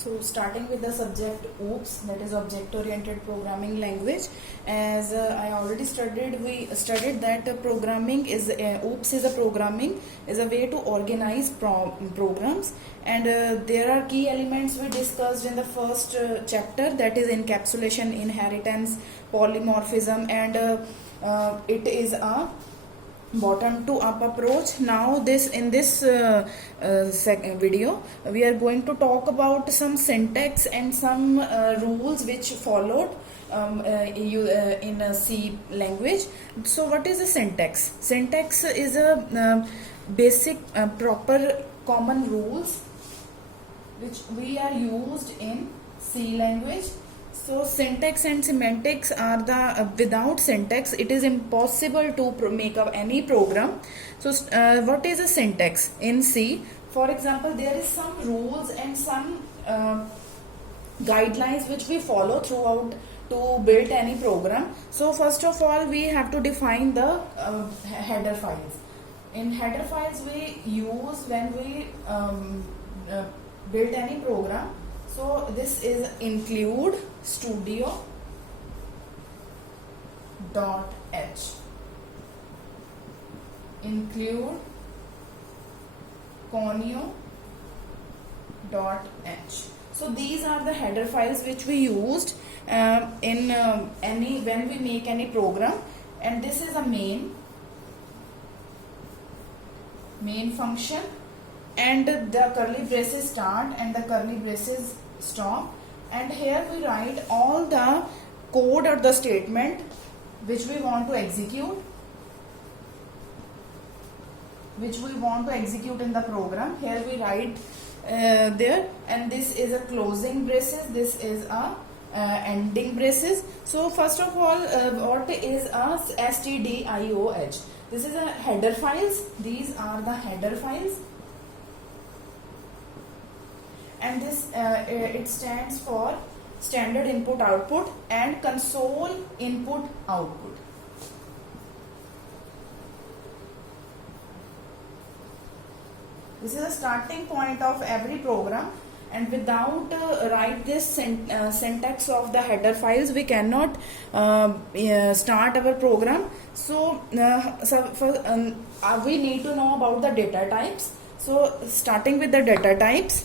So starting with the subject OOPS, that is object oriented programming language. As I already studied, we studied that programming is OOPS is a programming is a way to organize programs, and there are key elements we discussed in the first chapter, that is encapsulation, inheritance, polymorphism, and it is a bottom to up approach. Now in this video we are going to talk about some syntax and some rules which followed in a C language. So what is a syntax? Syntax is a basic proper common rules which we are used in C language. So syntax and semantics are the without syntax it is impossible to make up any program. So what is a syntax in C? For example, there is some rules and some guidelines which we follow throughout to build any program. So first of all, we have to define the header files. In header files we use when we build any program. So this is include studio.h, include conio.h. So these are the header files which we used in when we make any program, and this is a main function, and the curly braces start and the curly braces stop, and here we write all the code or the statement which we want to execute in the program. Here we write there, and this is a closing braces, this is a ending braces. So first of all, what is a stdioh? This is a header files. These are the header files, and this it stands for standard input output and console input output. This is a starting point of every program, and without write this syntax of the header files we cannot start our program. So, we need to know about the data types. So starting with the data types,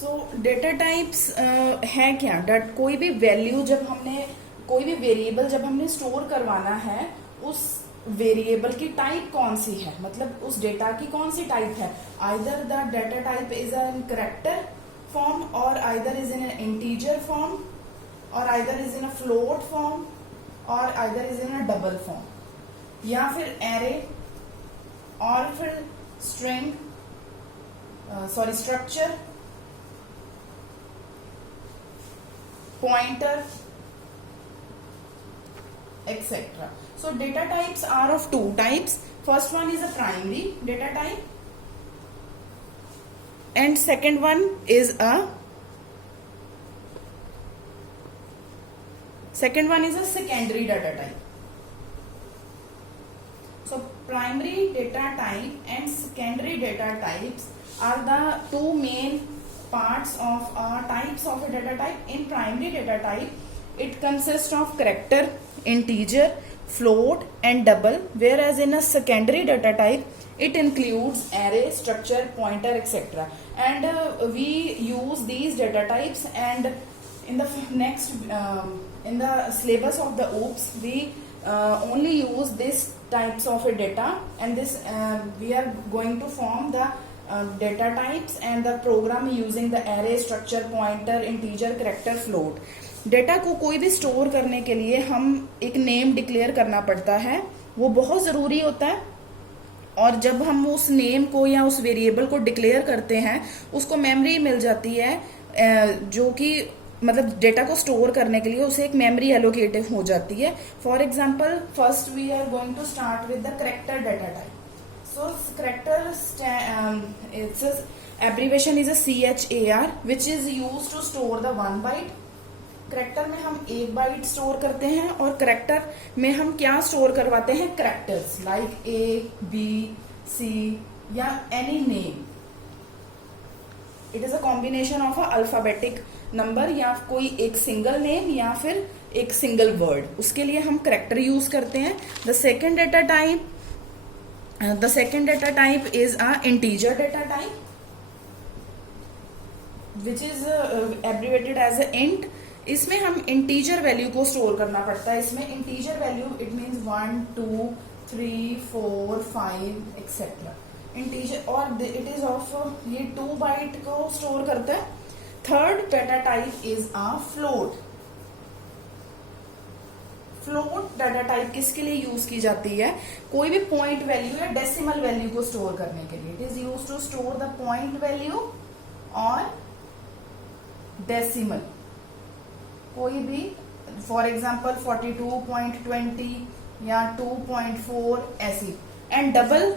so data types है क्या? Date कोई भी value जब हमने कोई भी variable जब हमने स्टोर करवाना है, उस वेरिएबल की टाइप कौन सी है, मतलब उस डेटा की कौन सी टाइप है. Either the data type is in character form, और either is in integer form, और either is in a float form, और either is in a double form, या फिर एरे, और फिर string structure, pointer, etc. So data types are of two types. First one is a primary data type, and second one is a secondary data type. So primary data type and secondary data types are the two main parts of types of a data type. In primary data type, it consists of character, integer, float, and double, whereas in a secondary data type, it includes array, structure, pointer, etc. And we use these data types, and in the next in the syllabus of the OOPS, we only use these types of a data, and this we are going to form the data types and the program using the array, structure, pointer, integer, character, float. Data को कोई भी store करने के लिए हम एक name declare करना पड़ता है, वो बहुत ज़रूरी होता है. और जब हम उस नेम को या उस वेरिएबल को डिक्लेयर करते हैं, उसको मेमोरी मिल जाती है जो कि मतलब डेटा को स्टोर करने के लिए उसे एक मेमोरी एलोकेटिव हो जाती है. For example first we are going to start with the character data type. So character its abbreviation is a CHAR which is used to store the 1 byte. Character में हम 1 बाइट स्टोर करते हैं और character में हम क्या store करवाते हैं, characters like A, B, C या any name. It is a combination of a alphabetic number या कोई एक सिंगल नेम या फिर एक सिंगल वर्ड, उसके लिए हम करेक्टर यूज करते हैं. The second data type is a integer data type which is abbreviated as a int. इसमें हम इंटीजर वैल्यू को स्टोर करना पड़ता है. इसमें integer value it means 1, 2, 3, 4, 5 etcetera integer, और इट इज ऑफ ये 2 बाइट को स्टोर करता है. Third data type is a float. Float data type किसके लिए यूज की जाती है, कोई भी पॉइंट वैल्यू या डेसिमल वैल्यू को स्टोर करने के लिए. It is use to store the point value और डेसिमल, कोई भी फॉर एग्जाम्पल 42.20 या 2.4 ऐसी. And double,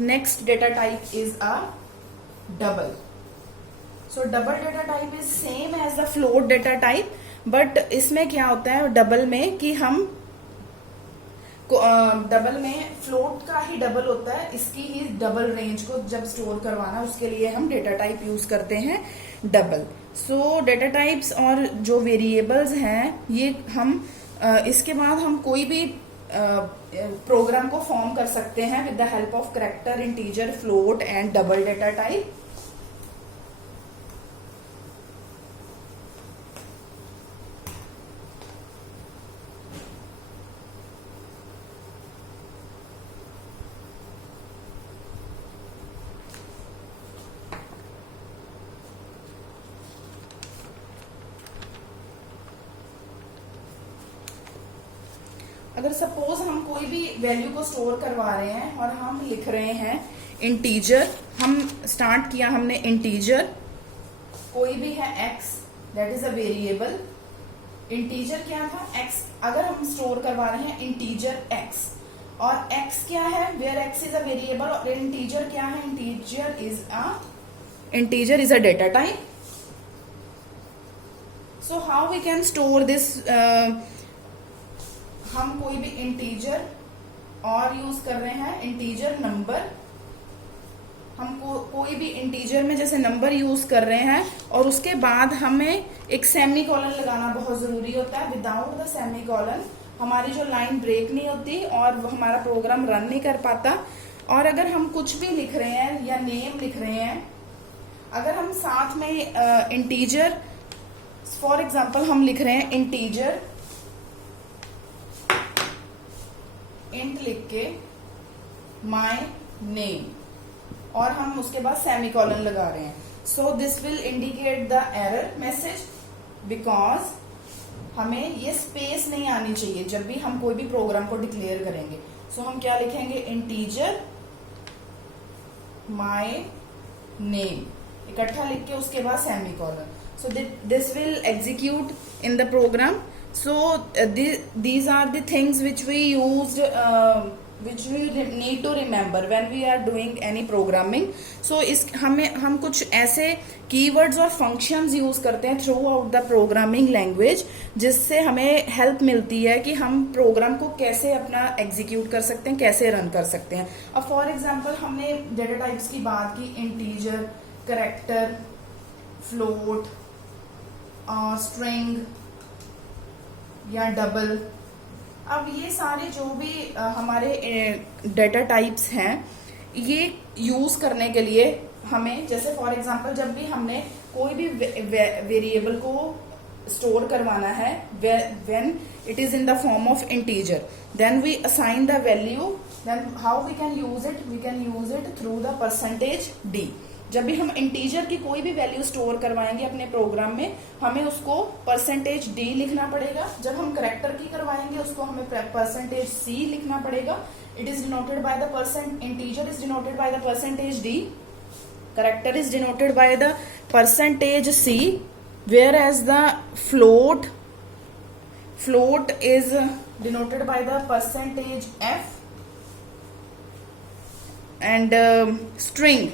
next data type is a double. So double data type is same as the float data type, but इसमें क्या होता है double में कि हम डबल में फ्लोट का ही डबल होता है, इसकी ही डबल रेंज को जब स्टोर करवाना उसके लिए हम डेटा टाइप यूज करते हैं डबल. सो डेटा टाइप्स और जो वेरिएबल्स हैं ये हम इसके बाद हम कोई भी प्रोग्राम को फॉर्म कर सकते हैं with the help of character, integer, float and double data type. अगर सपोज हम कोई भी वैल्यू को स्टोर करवा रहे हैं और हम लिख रहे हैं इंटीजर, हम स्टार्ट किया हमने इंटीजर, कोई भी है x, that is a variable. Integer क्या था x, अगर हम स्टोर करवा रहे हैं इंटीजर x, और x क्या है, where x is a variable, और इंटीजर क्या है, integer is a data type. So how we can store this, हम कोई भी इंटीजर और यूज कर रहे हैं, इंटीजर नंबर, हम कोई भी इंटीजर में जैसे नंबर यूज कर रहे हैं और उसके बाद हमें एक सेमीकोलन लगाना बहुत जरूरी होता है. विदाउट द सेमीकोलन हमारी जो लाइन ब्रेक नहीं होती और हमारा प्रोग्राम रन नहीं कर पाता. और अगर हम कुछ भी लिख रहे हैं या नेम लिख रहे हैं, अगर हम साथ में इंटीजर, फॉर एग्जाम्पल हम लिख रहे हैं इंटीजर इंट लिख के माई नेम और हम उसके बाद सेमीकोलन लगा रहे हैं, सो this will indicate the error message, because हमें ये स्पेस नहीं आनी चाहिए जब भी हम कोई भी प्रोग्राम को डिक्लेयर करेंगे. सो हम क्या लिखेंगे, इंटीजर माई नेम इकट्ठा लिख के उसके बाद semicolon. So this will execute in the program. So these are the things which we used, which we need to remember when we are doing any programming. So हम कुछ ऐसे keywords और functions use करते हैं throughout the programming language, जिससे हमें help मिलती है कि हम program को कैसे अपना execute कर सकते हैं, कैसे run कर सकते हैं. अब for example हमने data types की बात की, integer, character, float, string या डबल. अब ये सारे जो भी हमारे डेटा टाइप्स हैं, ये यूज करने के लिए हमें, जैसे फॉर एग्जांपल जब भी हमने कोई भी वेरिएबल को स्टोर करवाना है, when it is in the form of integer, then we assign the value. Then how we can use it, we can use it through the %d. जब भी हम इंटीजर की कोई भी वैल्यू स्टोर करवाएंगे अपने प्रोग्राम में, हमें उसको %d लिखना पड़ेगा. जब हम करेक्टर की करवाएंगे उसको हमें %c लिखना पड़ेगा. It is denoted by the integer is denoted by the %d, character is denoted by the %c, whereas the float is denoted by the percentage f, and string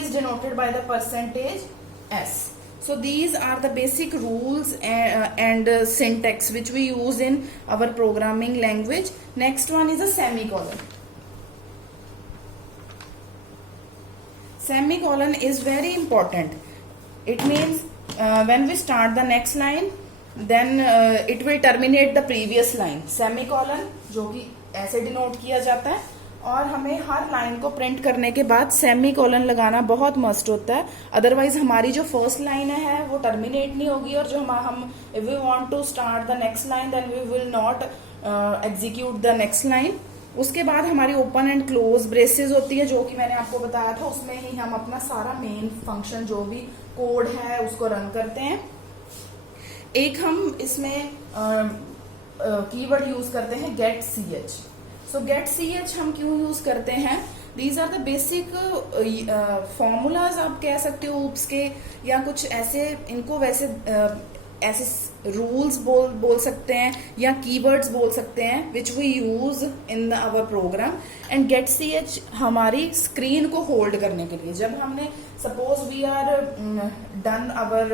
is denoted by the percentage s. So these are the basic rules and syntax which we use in our programming language. Next one is a semicolon. Semicolon is very important. It means when we start the next line, then it will terminate the previous line. Semicolon जो कि ऐसे denote किया जाता है, और हमें हर line को print करने के बाद सेमीकोलन लगाना बहुत मस्ट होता है, अदरवाइज हमारी जो फर्स्ट लाइन है वो टर्मिनेट नहीं होगी, और जो हम if we want to start the next line then we will not execute the next line. उसके बाद हमारी ओपन एंड क्लोज ब्रेसेस होती है, जो कि मैंने आपको बताया था, उसमें ही हम अपना सारा मेन फंक्शन जो भी कोड है उसको रन करते हैं. एक हम इसमें कीवर्ड यूज करते हैं get ch. So get ch हम क्यों यूज करते हैं? These are the basic formulas आप कह सकते हो ऊप्स के, या कुछ ऐसे इनको वैसे ऐसे रूल्स बोल सकते हैं, या कीवर्ड्स बोल सकते हैं which we use in our program. And get ch हमारी स्क्रीन को होल्ड करने के लिए, जब हमने suppose we are done our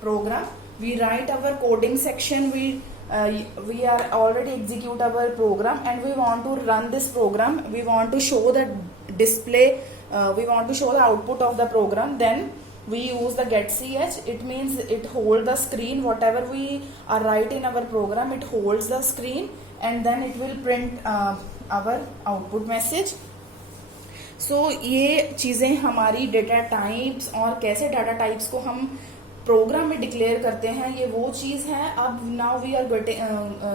program, we write our coding section, we are already execute our program and we want to run this program, we want to show the display, we want to show the output of the program, then we use the get ch. It means it hold the screen, whatever we are write in our program, it holds the screen and then it will print our output message. So ये चीजें हमारी data types और कैसे data types को हम programme में declare करते हैं, ये वो चीज है. अब now we are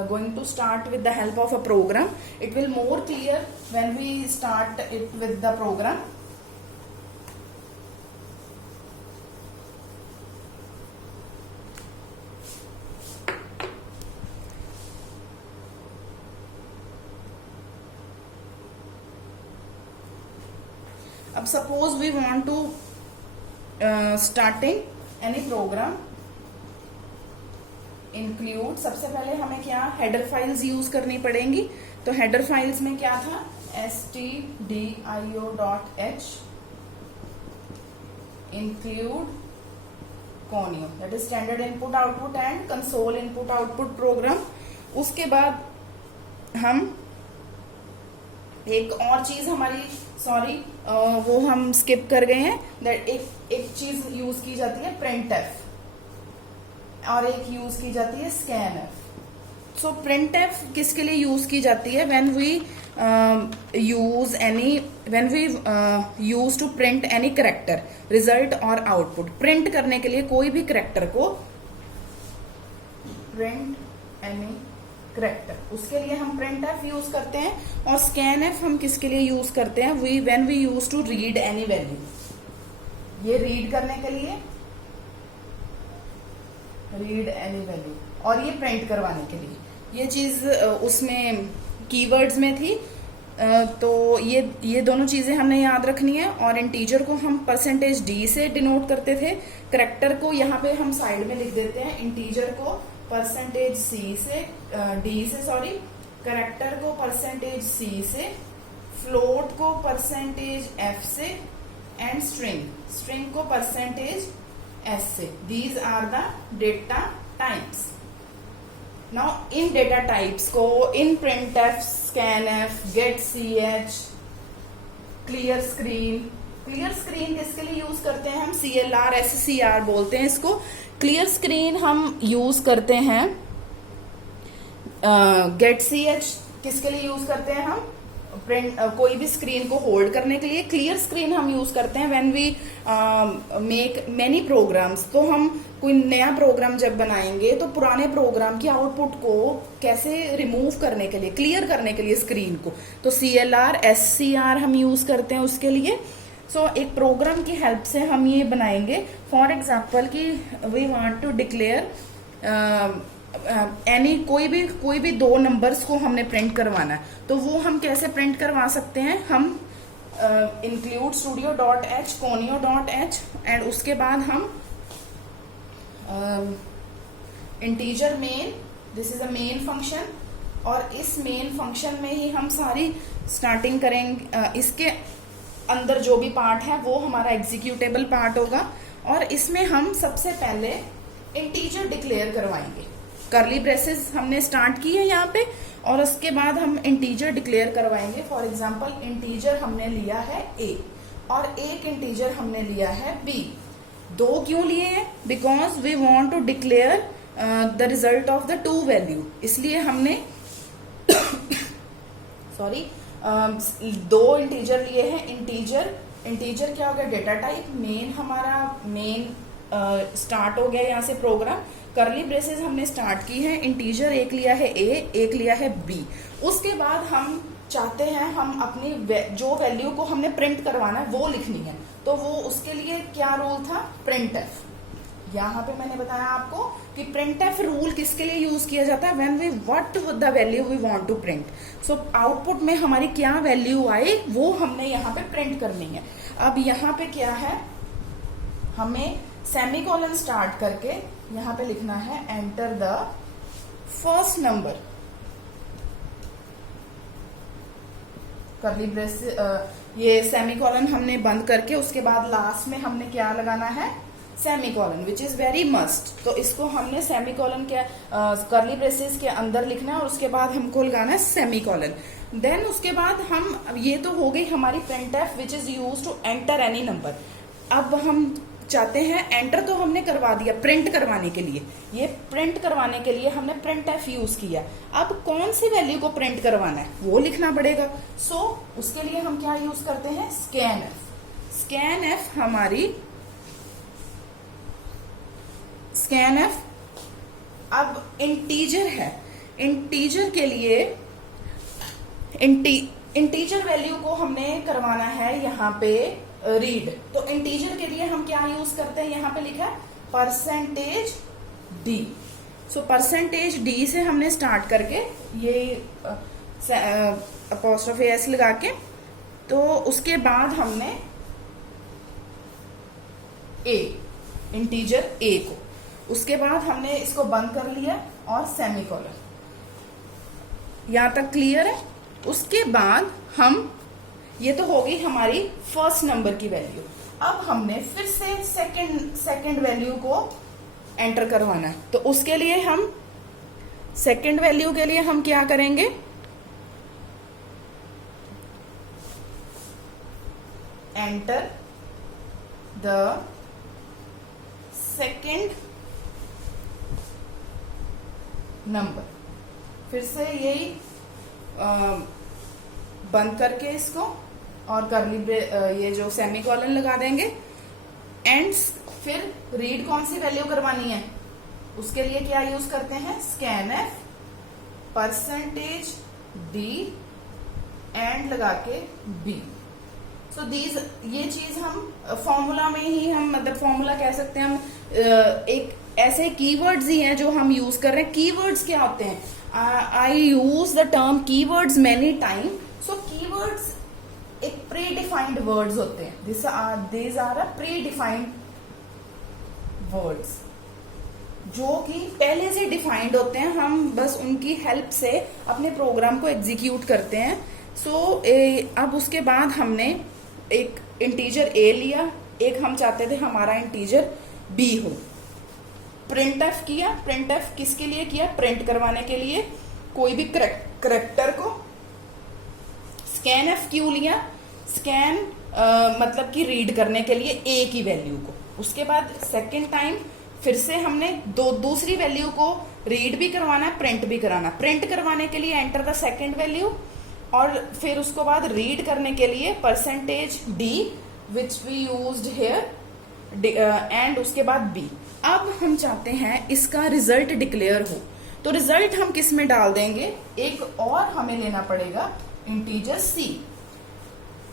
going to start with the help of a program. It will more clear when we start it with the program. अब suppose we want to starting any program include, सबसे पहले हमें क्या header files use करनी पड़ेंगी. तो header files में क्या था, stdio.h include conio, that is standard input output and console input output program. उसके बाद हम एक और चीज हमारी वो हम स्किप कर गए हैं, दैट एक चीज यूज की जाती है printf और एक यूज की जाती है scanf. सो printf किसके लिए यूज की जाती है? When we use to print any character, result और आउटपुट. प्रिंट करने के लिए कोई भी करेक्टर को, प्रिंट एनी करेक्टर, उसके लिए हम printf यूज करते हैं. और scanf हम किसके लिए यूज करते हैं? When we use to read any value, ये रीड करने के लिए, रीड एनी वैल्यू, और ये प्रिंट करवाने के लिए. ये चीज उसमें कीवर्ड्स में थी. तो ये दोनों चीजें हमने याद रखनी है. और इंटीजर को हम %d से डिनोट करते थे, करेक्टर को यहाँ पे हम साइड में लिख देते हैं. इंटीजर को करेक्टर को %c से, फ्लोट को %f से, एंड स्ट्रिंग को %s से. These are the data types. Now in data types को इन printf, scanf, get ch, clear screen किसके लिए यूज करते हैं हम? CLR SCR बोलते हैं इसको. क्लियर स्क्रीन हम यूज करते हैं. गेट ch किसके लिए यूज करते हैं हम? कोई भी स्क्रीन को होल्ड करने के लिए. क्लियर स्क्रीन हम यूज करते हैं when we make many programs. तो हम कोई नया प्रोग्राम जब बनाएंगे तो पुराने प्रोग्राम की आउटपुट को कैसे रिमूव करने के लिए, क्लियर करने के लिए स्क्रीन को, तो CLR SCR हम यूज करते हैं उसके लिए. सो एक प्रोग्राम की हेल्प से हम ये बनाएंगे. फॉर एग्जाम्पल कि वी वांट टू डिक्लेयर कोई भी दो नंबर्स को हमने प्रिंट करवाना है, तो वो हम कैसे प्रिंट करवा सकते हैं? हम include studio.h, conio.h, एंड उसके बाद हम integer main, this is a main function, और इस मेन फंक्शन में ही हम सारी स्टार्टिंग करेंगे। इसके अंदर जो भी पार्ट है वो हमारा एग्जीक्यूटेबल पार्ट होगा, और इसमें हम सबसे पहले इंटीजर डिक्लेयर करवाएंगे। करली ब्रेसेस हमने स्टार्ट की है यहाँ पे, और उसके बाद हम इंटीजर डिक्लेयर करवाएंगे। फॉर एग्जाम्पल इंटीजर हमने लिया है a और एक इंटीजर हमने लिया है b। दो क्यों लिए हैं? Because we want to declare the result of the two value, इसलिए हमने सॉरी दो इंटीजर लिए हैं। इंटीजर क्या हो गया? Data type. मेन हमारा स्टार्ट हो गया यहाँ से प्रोग्राम। करली ब्रेसेस हमने स्टार्ट की है। इंटीजर एक लिया है a, एक लिया है b। उसके बाद हम चाहते हैं हम अपनी जो वैल्यू को हमने प्रिंट करवाना है वो लिखनी है, तो वो उसके लिए क्या रूल था? Print F. यहाँ पे मैंने बताया आपको कि प्रिंट एफ रूल किसके लिए यूज किया जाता है? When we what the value we want to print. So output में हमारी क्या वैल्यू आए वो हमने यहाँ पे प्रिंट करनी है। अब यहाँ पे क्या है, हमें सेमीकोलन स्टार्ट करके यहाँ पे लिखना है एंटर द फर्स्ट नंबर। करली ब्रेस ये सेमीकोलन हमने बंद करके उसके बाद लास्ट में हमने क्या लगाना है? Semicolon, which is very must. तो इसको हमने सेमीकोलन के करली ब्रेसेस के अंदर लिखना है और उसके बाद हमको लगाना है सेमीकोलन। देन उसके बाद हम, ये तो हो गई हमारी print F which is use to enter any number. अब हम चाहते हैं, एंटर तो हमने करवा दिया प्रिंट करवाने के लिए, ये प्रिंट करवाने के लिए हमने प्रिंट एफ यूज किया। अब कौन सी वैल्यू को प्रिंट करवाना है वो लिखना पड़ेगा। सो उसके लिए हम क्या यूज करते हैं? Scan F. स्कैन एफ हमारी स्कैन एफ अब इंटीजर है। इंटीजर के लिए इंटीजर वैल्यू को हमने करवाना है यहाँ पे रीड। तो इंटीजर के लिए हम क्या यूज करते हैं? यहाँ पे लिखा है percentage D. So percentage D से हमने स्टार्ट करके ये अपॉस्ट्रोफी एस लगा के, तो उसके बाद हमने ए, इंटीजर ए को, उसके बाद हमने इसको बंद कर लिया और सेमीकोलन। यहां तक क्लियर है? उसके बाद हम, ये तो हो गई हमारी फर्स्ट नंबर की वैल्यू। अब हमने फिर से सेकंड वैल्यू को एंटर करवाना है, तो उसके लिए हम सेकंड वैल्यू के लिए हम क्या करेंगे? Enter the second number. फिर से यही बंद करके इसको और करली ये जो सेमीकोलन लगा देंगे। एंड फिर रीड कौन सी वैल्यू करवानी है उसके लिए क्या यूज करते हैं? Scan F, percentage D and लगा के बी। सो दीज, ये चीज हम फॉर्मूला में ही हम, मतलब फॉर्मूला कह सकते हैं हम, एक ऐसे कीवर्ड्स ही हैं जो हम यूज कर रहे हैं। कीवर्ड्स क्या होते हैं? I use the term keywords many time. So keywords एक प्री डिफाइंड वर्ड्स होते हैं। These are a predefined words जो कि पहले से डिफाइंड होते हैं, हम बस उनकी हेल्प से अपने प्रोग्राम को एग्जीक्यूट करते हैं। अब उसके बाद हमने एक इंटीजर ए लिया, एक हम चाहते थे हमारा इंटीजर बी हो। प्रिंट एफ किया। प्रिंट एफ किसके लिए किया? प्रिंट करवाने के लिए कोई भी करेक्टर को। स्कैन एफ क्यों लिया? स्कैन मतलब कि रीड करने के लिए ए की वैल्यू को। उसके बाद सेकेंड टाइम फिर से हमने दूसरी वैल्यू को रीड भी करवाना है, प्रिंट भी कराना। प्रिंट करवाने के लिए एंटर द सेकेंड वैल्यू, और फिर उसको बाद रीड करने के लिए percentage D which we used here and उसके बाद बी। अब हम चाहते हैं इसका रिजल्ट डिक्लेयर हो, तो रिजल्ट हम किस में डाल देंगे? एक और हमें लेना पड़ेगा इंटीजर सी।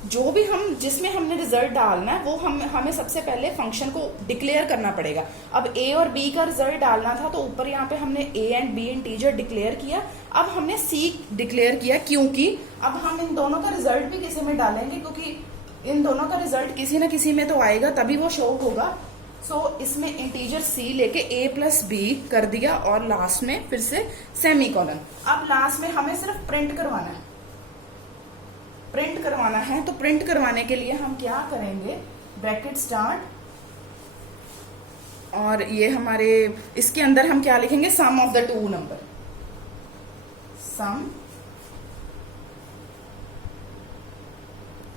जो भी हम जिसमें हमने रिजल्ट डालना है वो हमें सबसे पहले फंक्शन को डिक्लेयर करना पड़ेगा। अब ए और बी का रिजल्ट डालना था तो ऊपर यहाँ पे हमने A and B integer declare किया। अब हमने सी डिक्लेयर किया क्योंकि अब हम इन दोनों का रिजल्ट भी किसी में डालेंगे, क्योंकि इन दोनों का रिजल्ट किसी न किसी में तो आएगा, तभी वो शो होगा। सो इसमें इंटीजर सी लेके a प्लस बी कर दिया और लास्ट में फिर से सेमी कॉलन। अब लास्ट में हमें सिर्फ प्रिंट करवाना है, प्रिंट करवाना है। तो प्रिंट करवाने के लिए हम क्या करेंगे, ब्रैकेट स्टार्ट, और ये हमारे इसके अंदर हम क्या लिखेंगे, sum of the two number,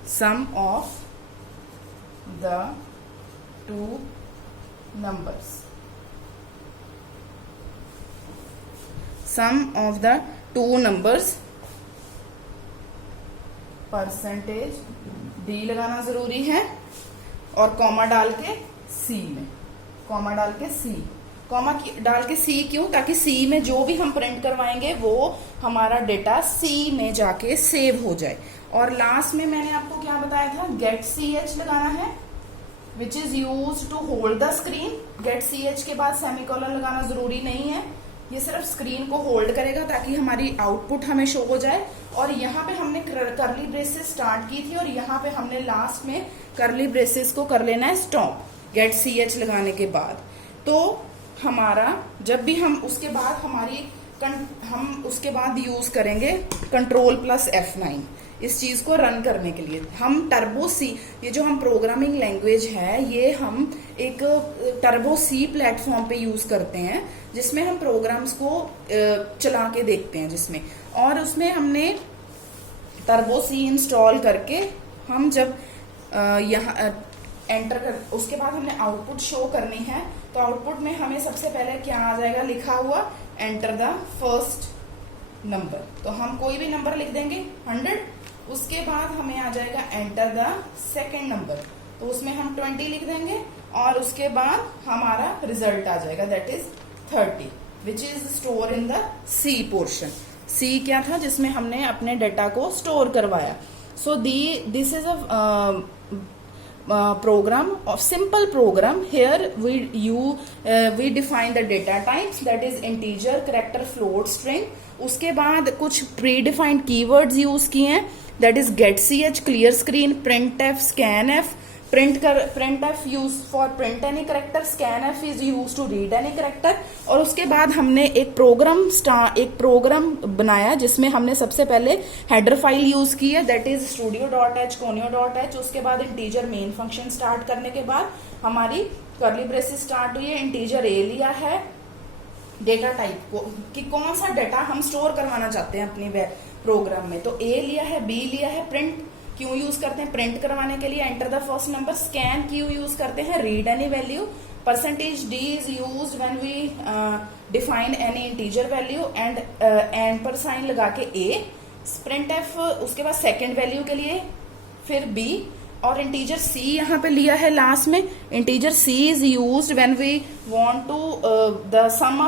sum of the two numbers, sum of the two numbers, percentage D लगाना जरूरी है, और कॉमा डाल के सी में, कॉमा डाल के सी, कॉमा डाल के सी क्यों, ताकि सी में जो भी हम प्रिंट करवाएंगे वो हमारा डेटा सी में जाके सेव हो जाए। और लास्ट में मैंने आपको क्या बताया था, गेट सी एच लगाना है, which is use to hold the screen. Get C H के बाद सेमीकोलन लगाना जरूरी नहीं है, ये सिर्फ स्क्रीन को होल्ड करेगा ताकि हमारी आउटपुट हमें शो हो जाए। और यहाँ पे हमने करली ब्रेसेस स्टार्ट की थी और यहाँ पे हमने लास्ट में करली ब्रेसेस को कर लेना है स्टॉप, गेट सी एच लगाने के बाद। तो हमारा जब भी हम उसके बाद हम उसके बाद यूज करेंगे कंट्रोल प्लस F9 इस चीज को रन करने के लिए। हम टर्बो सी, ये जो हम प्रोग्रामिंग लैंग्वेज है, ये हम एक टर्बो सी प्लेटफॉर्म पे यूज करते हैं, जिसमें हम प्रोग्राम्स को चला के देखते हैं जिसमें, और उसमें हमने टर्बो सी इंस्टॉल करके हम जब यहाँ एंटर कर, उसके बाद हमने आउटपुट शो करनी है। तो आउटपुट में हमें सबसे पहले क्या आ जाएगा, लिखा हुआ एंटर द फर्स्ट नंबर। तो हम कोई भी नंबर लिख देंगे 100, उसके बाद हमें आ जाएगा एंटर द सेकेंड नंबर, तो उसमें हम 20 लिख देंगे, और उसके बाद हमारा रिजल्ट आ जाएगा that is 30, which is store in the C portion. C क्या था, जिसमें हमने अपने डेटा को स्टोर करवाया। So this is a program of simple program. Here we define the data types, that is integer, character, float, string. उसके बाद कुछ predefined keywords यूज किए हैं, that is get ch, clear screen, printf, scanf. printf use for print any character, scanf is used to read any character. और उसके बाद हमने एक प्रोग्राम बनाया जिसमें हमने सबसे पहले हेडर फाइल यूज की है, दैट इज studio.h, conio.h। उसके बाद इंटीजर मेन फंक्शन स्टार्ट करने के बाद हमारी कर्ली ब्रेसेस स्टार्ट हुई है। इंटीजर ए लिया है डेटा टाइप को, कि कौन सा डेटा हम स्टोर करवाना चाहते हैं अपने प्रोग्राम में, तो ए लिया है, बी लिया है। प्रिंट क्यों यूज करते हैं, प्रिंट करवाने के लिए, enter the first number. Scan क्यों यूज करते हैं, read any value. Percentage D is use when we define any integer value, and ampersand लगा के ए। प्रिंट एफ उसके बाद सेकेंड वैल्यू के लिए, फिर बी, और इंटीजर सी यहाँ पे लिया है लास्ट में। Integer C is used when we want to the some